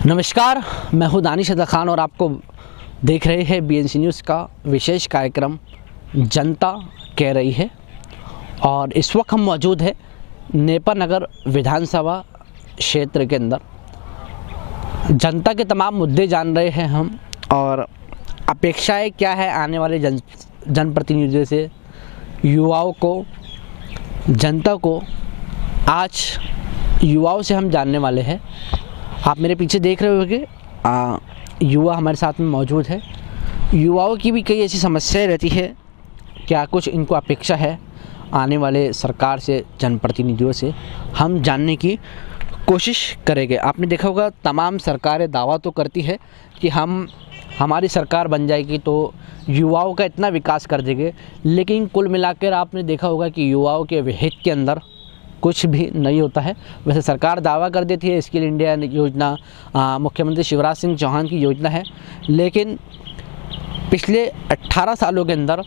नमस्कार, मैं हूं दानिश अता खान और आपको देख रहे हैं बीएनसी न्यूज़ का विशेष कार्यक्रम जनता कह रही है। और इस वक्त हम मौजूद हैं नेपा नगर विधानसभा क्षेत्र के अंदर। जनता के तमाम मुद्दे जान रहे हैं हम और अपेक्षाएं क्या है आने वाले जनप्रतिनिधियों से, युवाओं को, जनता को। आज युवाओं से हम जानने वाले हैं। आप मेरे पीछे देख रहे होंगे युवा हमारे साथ में मौजूद है। युवाओं की भी कई ऐसी समस्याएं रहती है, क्या कुछ इनको अपेक्षा है आने वाले सरकार से, जनप्रतिनिधियों से, हम जानने की कोशिश करेंगे। आपने देखा होगा तमाम सरकारें दावा तो करती है कि हमारी सरकार बन जाएगी तो युवाओं का इतना विकास कर देंगे, लेकिन कुल मिलाकर आपने देखा होगा कि युवाओं के हित के अंदर कुछ भी नहीं होता है। वैसे सरकार दावा कर देती है स्किल इंडिया योजना मुख्यमंत्री शिवराज सिंह चौहान की योजना है, लेकिन पिछले 18 सालों के अंदर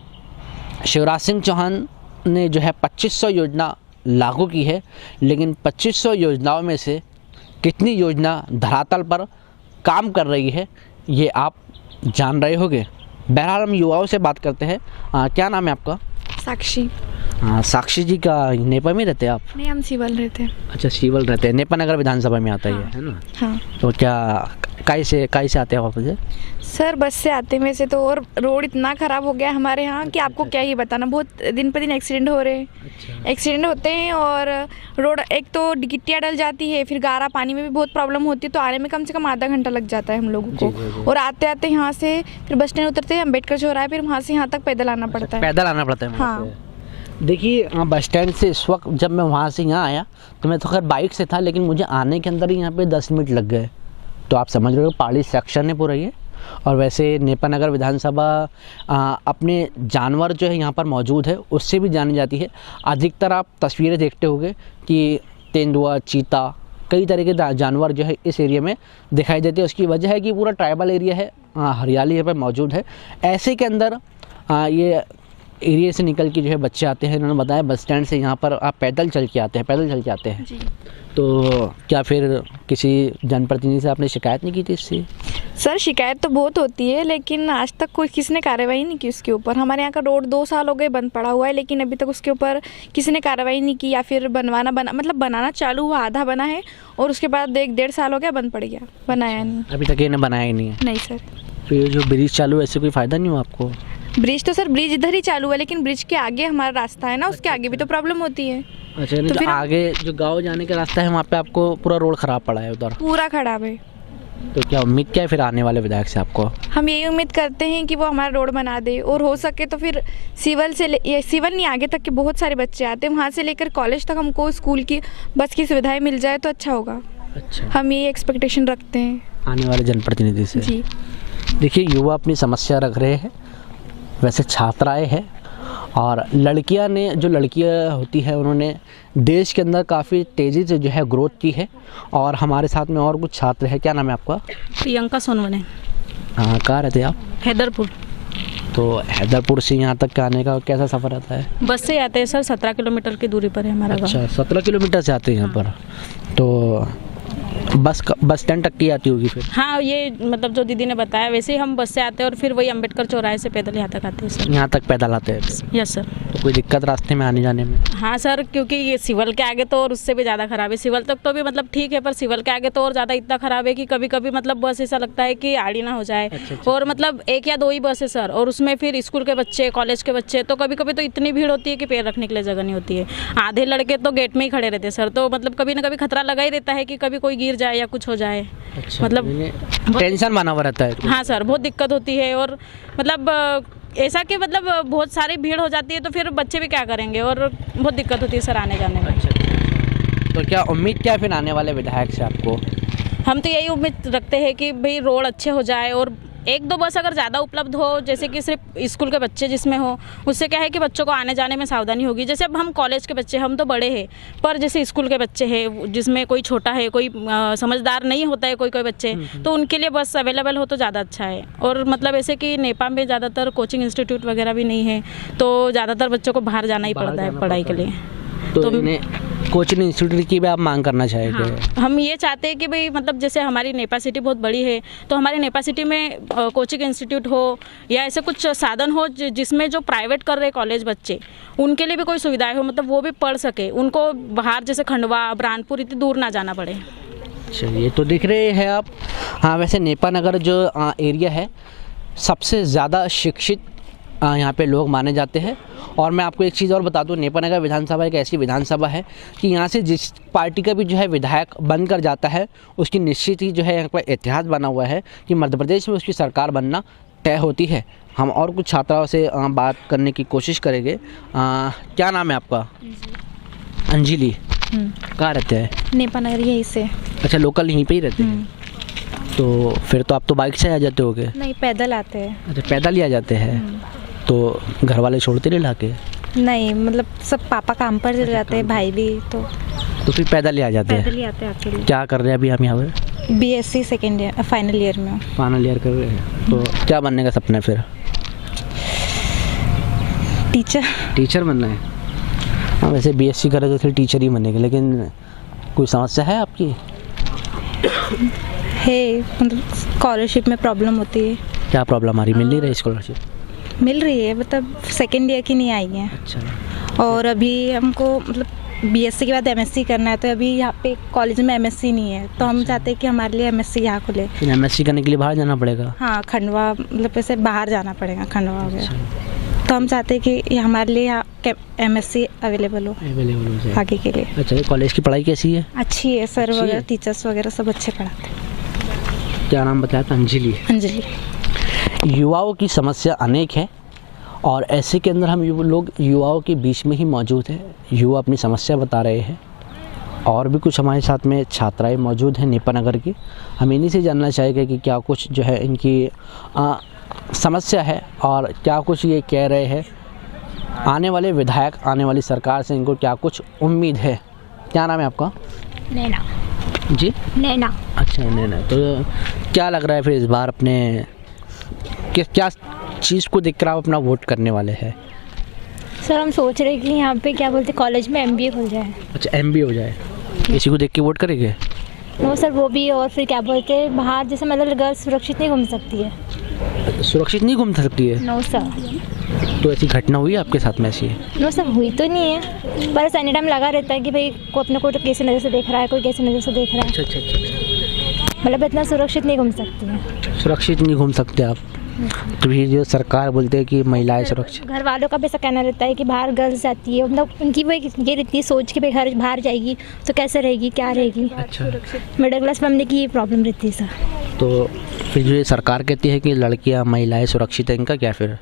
शिवराज सिंह चौहान ने जो है 2500 योजना लागू की है, लेकिन 2500 योजनाओं में से कितनी योजना धरातल पर काम कर रही है ये आप जान रहे होंगे। बहरहाल हम युवाओं से बात करते हैं। क्या नाम है आपका? साक्षी। साक्षी जी का नेपा में रहते हैं आप? नहीं, हम सिवल रहते हैं। अच्छा, सिवल रहते हैं। नेपा नगर विधानसभा में आता है ना? हाँ। तो क्या काई से आते हैं आप? सर बस से आते में से तो, और रोड इतना ख़राब हो गया हमारे यहाँ कि आपको क्या ही बताना। बहुत दिन पर दिन एक्सीडेंट हो रहे हैं। अच्छा। एक्सीडेंट होते हैं और रोड एक तो गिट्टियाँ डल जाती है, फिर गारा पानी में भी बहुत प्रॉब्लम होती है, तो आने में कम से कम आधा घंटा लग जाता है हम लोगों को। जी। और आते आते यहाँ से फिर बस स्टैंड उतरते हैं अम्बेडकर चौराहे, फिर वहाँ से यहाँ तक पैदल आना पड़ता है। पैदल आना पड़ता है? हाँ। देखिए, बस स्टैंड से इस वक्त जब मैं वहाँ से यहाँ आया तो मैं तो खैर बाइक से था, लेकिन मुझे आने के अंदर ही यहाँ पे 10 मिनट लग गए। तो आप समझ रहे हो पहाड़ी सेक्शन है पूरा ये। और वैसे नेपा नगर विधानसभा अपने जानवर जो है यहाँ पर मौजूद है उससे भी जानी जाती है। अधिकतर आप तस्वीरें देखते होंगे कि तेंदुआ, चीता, कई तरह के जानवर जो है इस एरिया में दिखाई देते हैं। उसकी वजह है कि पूरा ट्राइबल एरिया है, हरियाली यहाँ पर मौजूद है। ऐसे के अंदर ये एरिया से निकल के जो है बच्चे आते हैं। इन्होंने बताया बस स्टैंड से यहाँ पर आप पैदल चल के आते हैं। जी। तो क्या फिर किसी जनप्रतिनिधि से आपने शिकायत नहीं की थी इससे? सर शिकायत तो बहुत होती है, लेकिन आज तक कोई किसी ने कार्रवाई नहीं की उसके ऊपर। हमारे यहाँ का रोड 2 साल हो गए बंद पड़ा हुआ है, लेकिन अभी तक उसके ऊपर किसी ने कार्रवाई नहीं की, या फिर बनाना चालू हुआ, आधा बना है, और उसके बाद 1-1.5 साल हो गया बंद पड़ गया, बनाया नहीं। अभी तक इन्हें बनाया ही नहीं है? नहीं सर। फिर जो ब्रिज चालू है, ऐसे कोई फ़ायदा नहीं हुआ आपको? ब्रिज तो सर ब्रिज इधर ही चालू है, लेकिन ब्रिज के आगे हमारा रास्ता है ना, उसके आगे भी तो प्रॉब्लम होती है। अच्छा, तो फिर आगे जो गांव जाने का रास्ता है वहाँ पे आपको पूरा रोड खराब पड़ा है उधर? पूरा खराब है। तो क्या उम्मीद क्या है फिर आने वाले विधायक से आपको? हम यही उम्मीद करते हैं कि वो हमारा रोड बना दे, और हो सके तो फिर सिवल नहीं, आगे तक के बहुत सारे बच्चे आते हैं, वहाँ से लेकर कॉलेज तक हमको स्कूल की बस की सुविधाएं मिल जाए तो अच्छा होगा। अच्छा, हम यही एक्सपेक्टेशन रखते हैं आने वाले जनप्रतिनिधि से। जी। देखिए, युवा अपनी समस्या रख रहे हैं। वैसे छात्राएं हैं और लड़कियां होती है, उन्होंने देश के अंदर काफ़ी तेज़ी से जो है ग्रोथ की है। और हमारे साथ में और कुछ छात्र हैं। क्या नाम है आपका? प्रियंका सोनवने। हाँ, कहाँ रहते हैं आप? हैदरपुर। तो हैदरपुर से यहाँ तक आने का कैसा सफ़र रहता है? बस से आते हैं सर, 17 किलोमीटर की दूरी पर है हमारा गाँव। अच्छा, 17 किलोमीटर से आते हैं यहाँ पर। तो बस स्टैंड तक की आती होगी फिर? हाँ, ये मतलब जो दीदी ने बताया वैसे ही हम बस से आते हैं, और फिर वही अम्बेडकर चौराहे से पैदल यहाँ तक आते हैं सर। यहाँ तक पैदल आते हैं? Yes sir. तो कोई दिक्कत रास्ते में आने जाने में? हाँ सर, क्योंकि ये सिवल के आगे तो और उससे भी ज़्यादा ख़राब है। सिवल तक तो भी मतलब ठीक है, पर सिवल के आगे तो और ज़्यादा इतना ख़राब है कि कभी कभी मतलब बस ऐसा लगता है कि आड़ी ना हो जाए। अच्छा। और मतलब 1 या 2 ही बस है सर, और उसमें फिर स्कूल के बच्चे, कॉलेज के बच्चे, तो कभी कभी तो इतनी भीड़ होती है कि पैर रखने के लिए जगह नहीं होती है। आधे लड़के तो गेट में ही खड़े रहते हैं सर, तो मतलब कभी ना कभी खतरा लगा ही रहता है कि कभी कोई गिर जाए या कुछ हो जाए। अच्छा, मतलब टेंशन बना हुआ रहता है। हाँ सर, बहुत दिक्कत होती है। और मतलब ऐसा कि मतलब बहुत सारी भीड़ हो जाती है, तो फिर बच्चे भी क्या करेंगे, और बहुत दिक्कत होती है सर आने जाने में। तो क्या उम्मीद क्या है फिर आने वाले विधायक से आपको? हम तो यही उम्मीद रखते हैं कि भाई रोड अच्छे हो जाए, और 1-2 बस अगर ज़्यादा उपलब्ध हो, जैसे कि सिर्फ स्कूल के बच्चे जिसमें हो, उससे क्या है कि बच्चों को आने जाने में सावधानी होगी। जैसे अब हम कॉलेज के बच्चे, हम तो बड़े हैं, पर जैसे स्कूल के बच्चे हैं जिसमें कोई छोटा है, कोई समझदार नहीं होता है, कोई बच्चे, तो उनके लिए बस अवेलेबल हो तो ज़्यादा अच्छा है। और मतलब ऐसे कि नेपाल में ज़्यादातर कोचिंग इंस्टीट्यूट वगैरह भी नहीं है, तो ज़्यादातर बच्चों को बाहर जाना ही पड़ता है पढ़ाई के लिए। तो कोचिंग इंस्टीट्यूट की भी आप मांग करना चाहेंगे? हाँ, हम ये चाहते हैं कि भाई मतलब जैसे हमारी नेपा सिटी बहुत बड़ी है, तो हमारे नेपा सिटी में कोचिंग इंस्टीट्यूट हो या ऐसे कुछ साधन हो जिसमें जो प्राइवेट कर रहे कॉलेज बच्चे उनके लिए भी कोई सुविधाएं हो, मतलब वो भी पढ़ सके, उनको बाहर जैसे खंडवा बुरहानपुर इतनी दूर ना जाना पड़े। चलिए, तो देख रहे हैं आप। हाँ, वैसे नेपा नगर जो एरिया है सबसे ज़्यादा शिक्षित यहाँ पे लोग माने जाते हैं। और मैं आपको एक चीज़ और बता दूँ, नेपा नगर विधानसभा एक ऐसी विधानसभा है कि यहाँ से जिस पार्टी का भी जो है विधायक बनकर जाता है उसकी निश्चित ही जो है यहाँ पर इतिहास बना हुआ है कि मध्य प्रदेश में उसकी सरकार बनना तय होती है। हम और कुछ छात्राओं से बात करने की कोशिश करेंगे। क्या नाम है आपका? अंजलि। कहाँ रहते हैं? नेपा नगर यहीं से। अच्छा, लोकल यहीं पे ही रहते हैं। तो फिर तो आप तो बाइक से आ जाते होगे? नहीं, पैदल आते हैं। अच्छा, पैदल ही आ जाते हैं। तो घर वाले छोड़ते नहीं लाके? नहीं, मतलब सब पापा काम पर चले जाते हैं, भाई भी। तो फिर पैदल ही आ जाते हैं? पैदल ही आते हैं अकेले। क्या कर रहे हैं अभी हम यहाँ पर? BSc second year final year में। फाइनल ईयर कर रहे हैं। तो क्या बनने का सपना है फिर? टीचर बनना है। हाँ, वैसे BSc करे तो फिर टीचर ही बनेंगे, लेकिन कोई समस्या है आपकी? है, मतलब स्कॉलरशिप में प्रॉब्लम होती है। क्या प्रॉब्लम आ रही? मिल नहीं रही स्कॉलरशिप? मिल रही है, मतलब सेकेंड ईयर की नहीं आई है। अच्छा। और अभी हमको मतलब BSc के बाद MSc करना है, तो अभी यहाँ पे कॉलेज में MSc नहीं है, तो हम चाहते हैं कि हमारे लिए MSc यहाँ खुले। फिर MSc करने के लिए बाहर जाना पड़ेगा? हाँ, खंडवा, मतलब ऐसे बाहर जाना पड़ेगा, खंडवा हो गया। तो हम चाहते हैं कि हमारे लिए यहाँ MSc अवेलेबल हो जाए आगे के लिए। अच्छा, कॉलेज की पढ़ाई कैसी है? अच्छी है, सर अच्छी वगैरह है? टीचर्स वगैरह सब अच्छे पढ़ाते हैं। क्या नाम बताया था? अंजलि। अंजलि। युवाओं की समस्या अनेक है और ऐसे के अंदर हम लोग युवाओं के बीच में ही मौजूद हैं। युवा अपनी समस्या बता रहे हैं और भी कुछ हमारे साथ में छात्राएं मौजूद हैं नेपा नगर की। हम इन्हीं से जानना चाहेंगे कि क्या कुछ जो है इनकी समस्या है और क्या कुछ ये कह रहे हैं। आने वाले विधायक, आने वाली सरकार से इनको क्या कुछ उम्मीद है। क्या नाम है आपका? नैना। जी, नैना। अच्छा, नैना। तो क्या लग रहा है फिर इस बार अपने क्या चीज़ को देखकर आप अपना वोट करने वाले हैं? सर, हम सोच रहे हैं कि यहाँ पे क्या बोलते कॉलेज में MBA खुल जाए। अच्छा, MBA हो जाए, इसी को देख के वोट करेंगे? नो सर, वो भी। और फिर क्या बोलते हैं बाहर जैसे मतलब गर्ल्स सुरक्षित नहीं घूम सकती है। सुरक्षित नहीं घूम सकती है? No sir. तो ऐसी घटना हुई आपके साथ में? ऐसी? नो सर, हुई तो नहीं है, पर एनी टाइम लगा रहता है कि भाई को अपने को कैसे नज़र से देख रहा है, कोई कैसे नज़र से देख रहा है। अच्छा। मतलब इतना सुरक्षित नहीं घूम सकती है। सुरक्षित नहीं घूम सकते आप? तो ये जो सरकार बोलते हैं कि महिलाएं सुरक्षित, घर वालों का भी ऐसा कहना रहता है कि बाहर गर्ल्स जाती है, मतलब उनकी वो ये रहती है सोच कि भाई घर बाहर जाएगी तो कैसे रहेगी, क्या रहेगी। अच्छा, मिडिल क्लास फैमिली की ये प्रॉब्लम रहती है सर। तो फिर जो ये सरकार कहती है कि लड़कियां महिलाएं सुरक्षित है, इनका क्या फिर?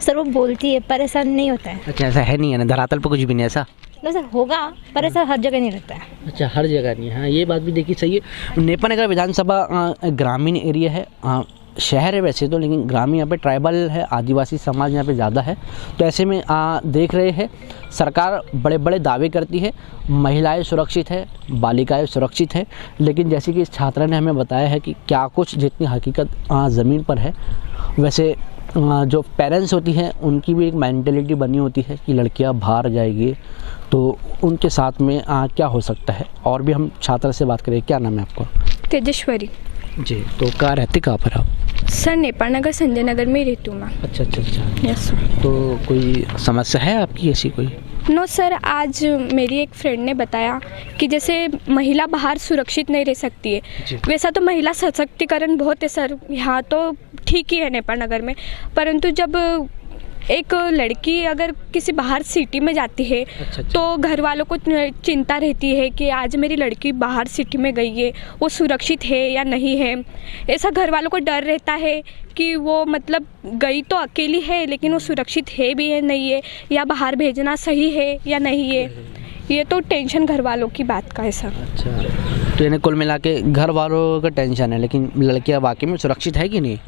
सर, वो बोलती है पर ऐसा नहीं होता है। अच्छा, ऐसा है नहीं है ना, धरातल पर कुछ भी नहीं ऐसा? नो सर, होगा पर ऐसा हर जगह नहीं रहता है। अच्छा, हर जगह नहीं है। हाँ, ये बात भी देखी सही है। नेपा नगर विधानसभा ग्रामीण एरिया है, शहर है वैसे तो, लेकिन ग्रामीण यहाँ पे ट्राइबल है, आदिवासी समाज यहाँ पे ज़्यादा है। तो ऐसे में देख रहे हैं सरकार बड़े बड़े दावे करती है, महिलाएं सुरक्षित है, बालिकाएं सुरक्षित है, लेकिन जैसे कि इस छात्रा ने हमें बताया है कि क्या कुछ जितनी हकीकत ज़मीन पर है, वैसे जो पेरेंट्स होती हैं उनकी भी एक मेंटेलिटी बनी होती है कि लड़कियाँ बाहर जाएगी तो उनके साथ में क्या हो सकता है। और भी हम छात्रा से बात करें। क्या नाम है आपका? तेजस्वरी। जी, तो कहाँ रहते, कहाँ पर आप? सर, नेपा नगर संजय नगर में ही रहती हूँ मैं। अच्छा। यस। तो कोई समस्या है आपकी ऐसी कोई? नो सर, आज मेरी एक फ्रेंड ने बताया कि जैसे महिला बाहर सुरक्षित नहीं रह सकती है, वैसा तो महिला सशक्तिकरण बहुत है सर, यहाँ तो ठीक ही है नेपा नगर में, परंतु जब एक लड़की अगर किसी बाहर सिटी में जाती है तो घर वालों को चिंता रहती है कि आज मेरी लड़की बाहर सिटी में गई है, वो सुरक्षित है या नहीं है। ऐसा घर वालों को डर रहता है कि वो मतलब गई तो अकेली है लेकिन वो सुरक्षित है भी है नहीं है, या बाहर भेजना सही है या नहीं है। ये तो टेंशन घर वालों की बात का है सर। अच्छा, तो इन्हें कुल मिला के घर वालों का टेंशन है, लेकिन लड़कियां वाकई में सुरक्षित है कि नहीं?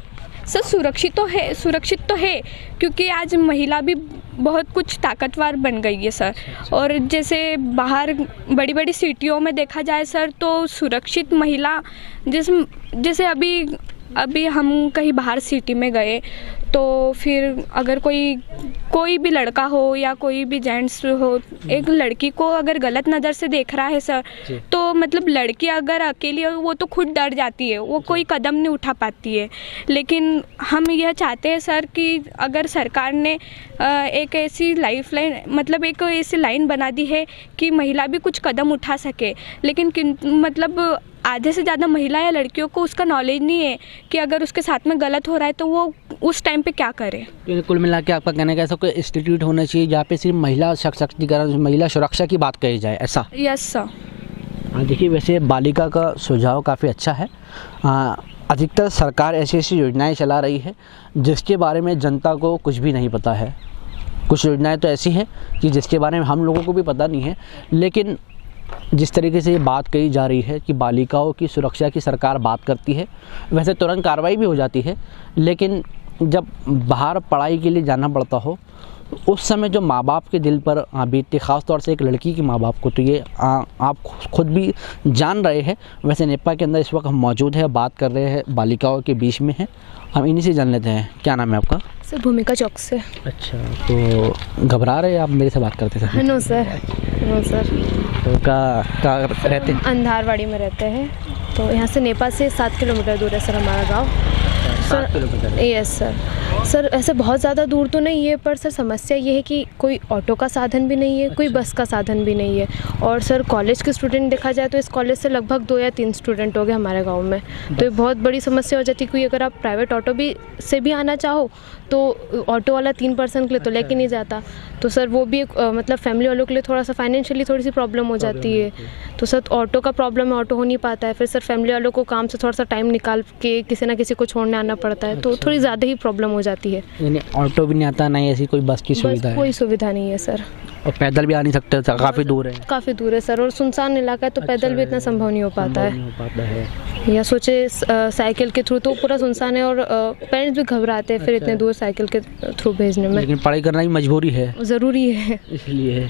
सर, सुरक्षित तो है क्योंकि आज महिला भी बहुत कुछ ताकतवर बन गई है सर। और जैसे बाहर बड़ी बड़ी सिटियों में देखा जाए सर तो सुरक्षित महिला जैसे अभी हम कहीं बाहर सिटी में गए तो फिर अगर कोई भी लड़का हो या कोई भी जेंट्स हो, एक लड़की को अगर गलत नज़र से देख रहा है सर, तो मतलब लड़की अगर अकेली हो वो तो खुद डर जाती है, वो कोई कदम नहीं उठा पाती है। लेकिन हम यह चाहते हैं सर कि अगर सरकार ने एक ऐसी लाइफलाइन, मतलब एक ऐसी लाइन बना दी है कि महिला भी कुछ कदम उठा सके, लेकिन मतलब आधे से ज़्यादा महिला या लड़कियों को उसका नॉलेज नहीं है कि अगर उसके साथ में गलत हो रहा है तो वो उस टाइम पे क्या करे। तो कुल मिला के आपका कहना है कि ऐसा कोई इंस्टीट्यूट होना चाहिए जहाँ पे सिर्फ महिला सशक्तिकरण, महिला सुरक्षा की बात कही जाए, ऐसा? Yes sir. हाँ, देखिए वैसे बालिका का सुझाव काफ़ी अच्छा है। अधिकतर सरकार ऐसी ऐसी योजनाएं चला रही है जिसके बारे में जनता को कुछ भी नहीं पता है। कुछ योजनाएं तो ऐसी हैं कि जिसके बारे में हम लोगों को भी पता नहीं है, लेकिन जिस तरीके से ये बात कही जा रही है कि बालिकाओं की सुरक्षा की सरकार बात करती है, वैसे तुरंत कार्रवाई भी हो जाती है, लेकिन जब बाहर पढ़ाई के लिए जाना पड़ता हो उस समय जो माँ बाप के दिल पर बीतती, ख़ास तौर से एक लड़की के माँ बाप को, तो ये आप खुद भी जान रहे हैं। वैसे नेपाल के अंदर इस वक्त हम मौजूद हैं, बात कर रहे हैं, बालिकाओं के बीच में हैं। हम इन्हीं से जान लेते हैं, क्या नाम है आपका? सर भूमिका चौक से। अच्छा, तो घबरा रहे हैं आप मेरे से बात करते हैं? No sir, no sir. तो क्या रहते हैं? अंधारवाड़ी में रहते हैं, तो यहाँ से नेपाल से 7 किलोमीटर दूर है सर हमारा गांव। Sir yes sir. सर ऐसे बहुत ज़्यादा दूर तो नहीं है, पर सर समस्या ये है कि कोई ऑटो का साधन भी नहीं है, कोई बस का साधन भी नहीं है। और सर कॉलेज के स्टूडेंट देखा जाए तो इस कॉलेज से लगभग 2 या 3 स्टूडेंट हो गए हमारे गांव में, तो ये बहुत बड़ी समस्या हो जाती है। कोई अगर आप प्राइवेट ऑटो से भी आना चाहो तो ऑटो वाला 3 पर्सन के लिए तो लेके नहीं जाता, तो सर वो भी मतलब फैमिली वालों के लिए थोड़ा सा फाइनेंशियली थोड़ी सी प्रॉब्लम हो जाती है। तो सर ऑटो का प्रॉब्लम है, ऑटो हो नहीं पाता है। फिर सर फैमिली वालों को काम से थोड़ा सा टाइम निकाल के किसी ना किसी को छोड़ने आना पड़ता है, तो थोड़ी ज़्यादा ही प्रॉब्लम हो जाती है। यानी ऑटो भी नहीं आता, ना ही ऐसी कोई बस की सुविधा है? कोई सुविधा नहीं है सर। और पैदल भी आ नहीं सकते, काफ़ी दूर है? काफ़ी दूर है सर, और सुनसान इलाका है तो पैदल भी इतना संभव नहीं हो पाता है। या सोचे साइकिल के थ्रू तो पूरा सुनसान है, और पेरेंट्स भी घबराते हैं फिर इतने दूर साइकिल के थ्रू भेजने में। लेकिन पढ़ाई करना ही मजबूरी है, ज़रूरी है इसलिए।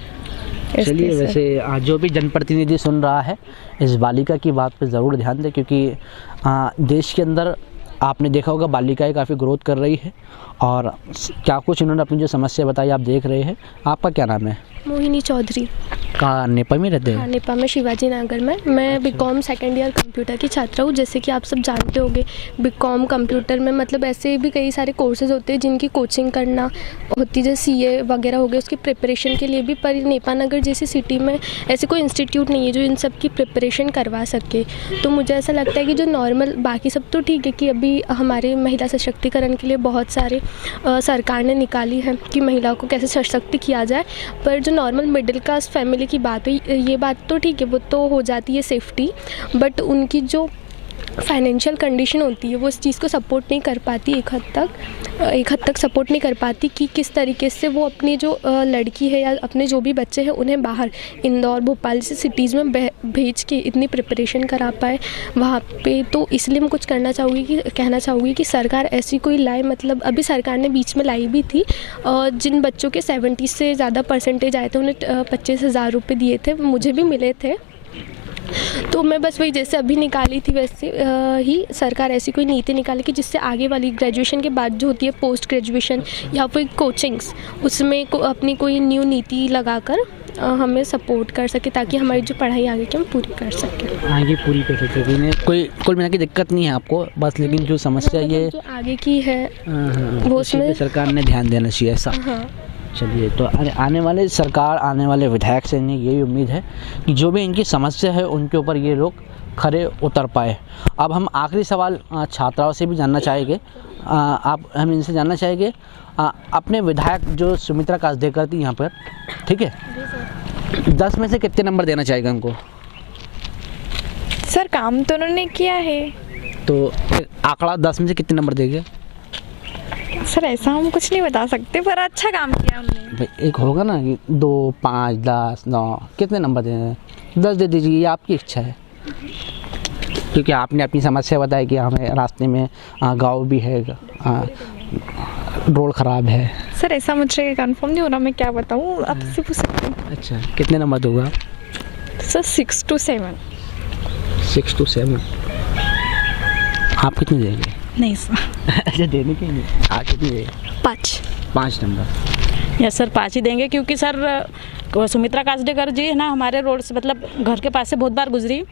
चलिए, वैसे आज जो भी जनप्रतिनिधि सुन रहा है इस बालिका की बात पे ज़रूर ध्यान दें, क्योंकि देश के अंदर आपने देखा होगा बालिकाएं काफ़ी ग्रोथ कर रही है, और क्या कुछ इन्होंने अपनी जो समस्या बताई आप देख रहे हैं। आपका क्या नाम है? मोहिनी चौधरी। कहाँ, नेपाल में रहते हैं? हाँ, नेपाल में, शिवाजी नगर में। मैं बीकॉम सेकेंड ईयर कंप्यूटर की छात्रा हूँ। जैसे कि आप सब जानते होंगे, बीकॉम कंप्यूटर में मतलब ऐसे भी कई सारे कोर्सेज होते हैं जिनकी कोचिंग करना होती है, जैसे CA वगैरह हो गए, उसकी प्रिपरेशन के लिए भी। पर नेपाल नगर जैसी सिटी में ऐसे कोई इंस्टीट्यूट नहीं है जो इन सब की प्रिपरेशन करवा सके। तो मुझे ऐसा लगता है कि जो नॉर्मल, बाकी सब तो ठीक है कि अभी हमारे महिला सशक्तिकरण के लिए बहुत सारे सरकार ने निकाली है कि महिलाओं को कैसे सशक्त किया जाए, पर जो नॉर्मल मिडिल क्लास फैमिली की बात है, ये बात तो ठीक है, वो तो हो जाती है सेफ्टी, बट उनकी जो फाइनेंशियल कंडीशन होती है वो इस चीज़ को सपोर्ट नहीं कर पाती, एक हद तक सपोर्ट नहीं कर पाती कि किस तरीके से वो अपनी जो लड़की है या अपने जो भी बच्चे हैं उन्हें बाहर इंदौर, भोपाल जैसे सिटीज़ में भेज के इतनी प्रिपरेशन करा पाए वहाँ पे। तो इसलिए मैं कुछ कहना चाहूँगी कि सरकार ऐसी कोई लाए, मतलब अभी सरकार ने बीच में लाई भी थी, जिन बच्चों के 70 से ज़्यादा परसेंटेज आए थे उन्हें 25,000 रुपये दिए थे, मुझे भी मिले थे। तो मैं बस वही जैसे अभी निकाली थी वैसे ही सरकार ऐसी कोई नीति निकाले कि जिससे आगे वाली ग्रेजुएशन के बाद जो होती है पोस्ट ग्रेजुएशन या फिर कोचिंग्स, उसमें अपनी कोई न्यू नीति लगाकर हमें सपोर्ट कर सके, ताकि हमारी जो पढ़ाई आगे की हम पूरी कर सकें। आगे पूरी कर सके, कोई कुल मिला के दिक्कत नहीं है आपको बस, लेकिन जो समस्या ये जो आगे की है वो उसमें सरकार ने ध्यान देना चाहिए, ऐसा? हाँ। चलिए, तो आने वाले विधायक से इन्हें यही उम्मीद है कि जो भी इनकी समस्या है उनके ऊपर ये लोग खरे उतर पाए। अब हम आखिरी सवाल छात्राओं से भी जानना चाहेंगे, हम इनसे जानना चाहेंगे अपने विधायक जो सुमित्रा काजदेकर थी यहाँ पर, ठीक है, 10 में से कितने नंबर देना चाहेगा उनको? सर काम तो उन्होंने किया है, तो आंकड़ा 10 में से कितने नंबर देंगे? सर ऐसा हम कुछ नहीं बता सकते, पर अच्छा काम किया हमने। एक होगा ना कि 2, 5, 10, 9 कितने नंबर देने? 10 दे दीजिए, ये आपकी इच्छा है, क्योंकि आपने अपनी समस्या बताई कि हमें रास्ते में गाँव भी है, रोड ख़राब है। सर ऐसा मुझे कंफर्म नहीं हो रहा, मैं क्या बताऊँ, आपसे पूछ सकती हूँ। अच्छा, कितने नंबर दोगा? Sir 6 to 7। 6 to 7। आप कितने देंगे? नहीं सर। अच्छा, देने के नहीं, आज कितनी 5 नंबर। यस सर, 5 ही देंगे, क्योंकि सर सुमित्रा कासडेकर जी है ना, हमारे रोड से मतलब घर के पास से बहुत बार गुजरी।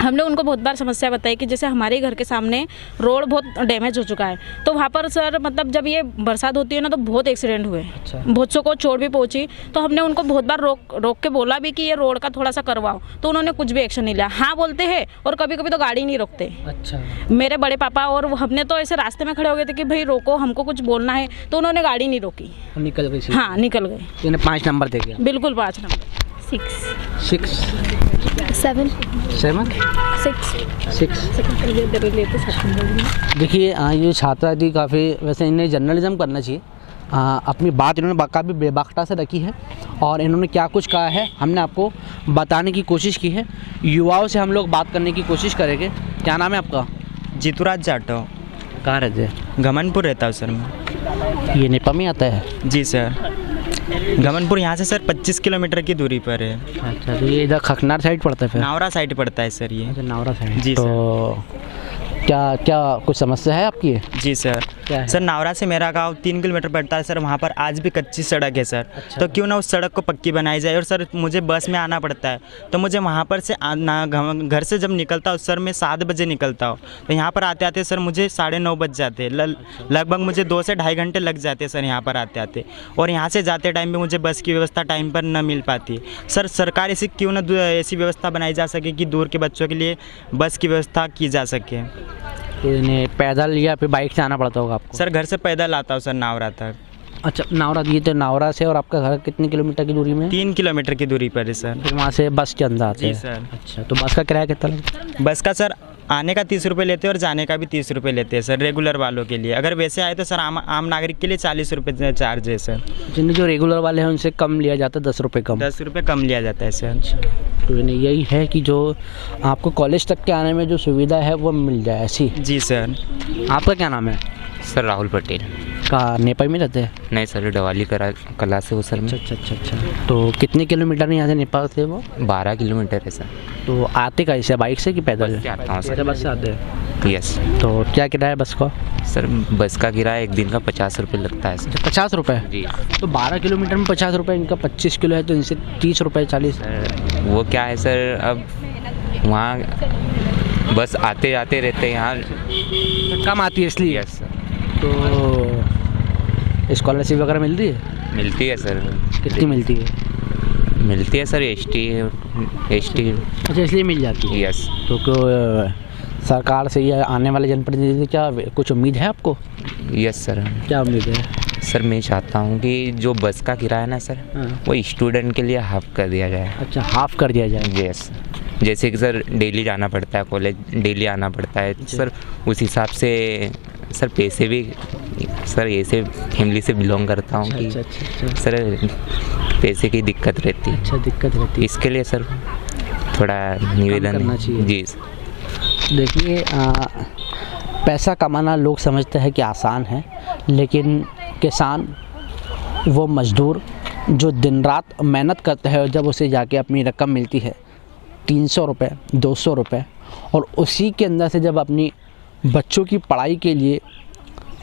हमने उनको बहुत बार समस्या बताई कि जैसे हमारे घर के सामने रोड बहुत डैमेज हो चुका है, तो वहाँ पर सर मतलब जब ये बरसात होती है ना तो बहुत एक्सीडेंट हुए। अच्छा। बहुत सौ को चोट भी पहुंची, तो हमने उनको बहुत बार रोक के बोला भी कि ये रोड का थोड़ा सा करवाओ, तो उन्होंने कुछ भी एक्शन नहीं लिया। हाँ बोलते हैं और कभी कभी तो गाड़ी नहीं रोकते। अच्छा। मेरे बड़े पापा और हमने तो ऐसे रास्ते में खड़े हो गए थे कि भाई रोको, हमको कुछ बोलना है, तो उन्होंने गाड़ी नहीं रोकी, निकल गई। हाँ निकल गए। इन्हें 5 नंबर दे गया। बिल्कुल 5 नंबर। 6 7 देखिए ये छात्रा थी काफ़ी, वैसे इन्हें जर्नलिज्म करना चाहिए। अपनी बात इन्होंने काफ़ी बेबाकता से रखी है और इन्होंने क्या कुछ कहा है हमने आपको बताने की कोशिश की है। युवाओं से हम लोग बात करने की कोशिश करेंगे। क्या नाम है आपका? जीतूराज जाटव। कहाँ रहते हैं? घमनपुर रहता हूँ सर मैं। ये नेपाल में आता है? जी सर, घमनपुर यहाँ से सर 25 किलोमीटर की दूरी पर है। अच्छा, तो ये इधर खकनार साइड पड़ता है फिर? नावरा साइड पड़ता है सर ये। अच्छा, नावरा साइड। जी तो क्या कुछ समस्या है आपकी? जी सर। क्या है? सर नावरा से मेरा गांव 3 किलोमीटर पड़ता है सर, वहाँ पर आज भी कच्ची सड़क है सर। अच्छा। तो क्यों ना उस सड़क को पक्की बनाई जाए। और सर मुझे बस में आना पड़ता है, तो मुझे वहाँ पर से आना, घर से जब निकलता हूँ सर मैं 7 बजे निकलता हूँ, तो यहाँ पर आते आते सर मुझे 9:30 बज जाते हैं। लगभग मुझे 2 से ढाई घंटे लग जाते हैं सर यहाँ पर आते आते। और यहाँ से जाते टाइम भी मुझे बस की व्यवस्था टाइम पर न मिल पाती। सर सरकार ऐसी क्यों ना ऐसी व्यवस्था बनाई जा सके कि दूर के बच्चों के लिए बस की व्यवस्था की जा सके। तो इन्हें पैदल या फिर बाइक से आना पड़ता होगा आपको? सर घर से पैदल आता हूँ सर नावरा तक। अच्छा, नावरा। ये तो नावरा से और आपका घर कितने किलोमीटर की दूरी में? 3 किलोमीटर की दूरी पर है सर। फिर वहाँ से बस के अंदर आते हैं? जी सर। अच्छा, तो बस का किराया कितना लगता है? बस का सर आने का 30 रुपये लेते हैं और जाने का भी 30 रुपये लेते हैं सर, रेगुलर वालों के लिए। अगर वैसे आए तो सर आम नागरिक के लिए 40 रुपये चार्ज है सर। जिन्हें जो रेगुलर वाले हैं उनसे कम लिया जाता है, 10 रुपये कम? 10 रुपये कम लिया जाता है सर। तो यही है कि जो आपको कॉलेज तक के आने में जो सुविधा है वो मिल जाए ऐसी। जी सर। आपका क्या नाम है? सर राहुल पटेल। कहाँ, नेपाल में रहते हैं? नहीं सर, डवाली कला से हो सर। अच्छा। तो कितने किलोमीटर यहाँ से नेपाल से वो? 12 किलोमीटर है सर। तो आते कैसे, बाइक से कि पैदल? बस से आता हूँ सर। बस से आते हैं? यस। तो क्या किराया बस का? सर बस का किराया एक दिन का 50 रुपये लगता है सर। 50 रुपये? जी। तो 12 किलोमीटर में 50 रुपये, इनका 25 किलो है तो इनसे 30 रुपये 40। सर वो क्या है सर, अब वहाँ बस आते आते रहते हैं, यहाँ कम आती है इसलिए? Yes sir. तो स्कॉलरशिप वगैरह मिलती है? मिलती है सर। कितनी मिलती है? मिलती है सर, एसटी। अच्छा, इसलिए मिल जाती है? यस। तो सरकार से या आने वाले जनप्रतिनिधि से क्या कुछ उम्मीद है आपको? Yes sir. क्या उम्मीद है? सर मैं चाहता हूँ कि जो बस का किराया ना सर, हाँ। वो स्टूडेंट के लिए हाफ कर दिया जाए। अच्छा, हाफ कर दिया जाए? यस। जैसे कि सर डेली जाना पड़ता है कॉलेज, डेली आना पड़ता है सर, उस हिसाब से सर पैसे भी, सर ऐसे फैमिली से बिलोंग करता हूँ कि अच्छा। सर पैसे की दिक्कत रहती है। अच्छा, दिक्कत रहती है। इसके लिए सर थोड़ा निवेदन करना चाहिए। जी। देखिए, पैसा कमाना लोग समझते हैं कि आसान है, लेकिन किसान, वो मज़दूर जो दिन रात मेहनत करते हैं और जब उसे जाके अपनी रकम मिलती है 300 रुपये 200 रुपये, और उसी के अंदर से जब अपनी बच्चों की पढ़ाई के लिए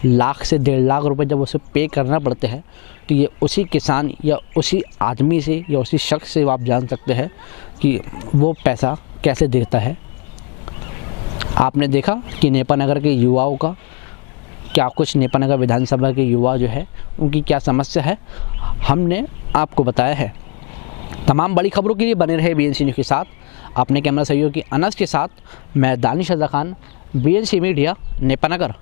लाख से 1.5 लाख रुपए जब उसे पे करना पड़ते हैं, तो ये उसी किसान या उसी आदमी से या उसी शख्स से आप जान सकते हैं कि वो पैसा कैसे देता है। आपने देखा कि नेपाल नगर के युवाओं का क्या कुछ, नेपाल नगर विधानसभा के युवा जो है उनकी क्या समस्या है, हमने आपको बताया है। तमाम बड़ी खबरों के लिए बने रहे BNC न्यूज़ के साथ। अपने कैमरा सहयोगी अनस के साथ मैं दानिश रज़ा खान, BNC मीडिया, नेपाल नगर।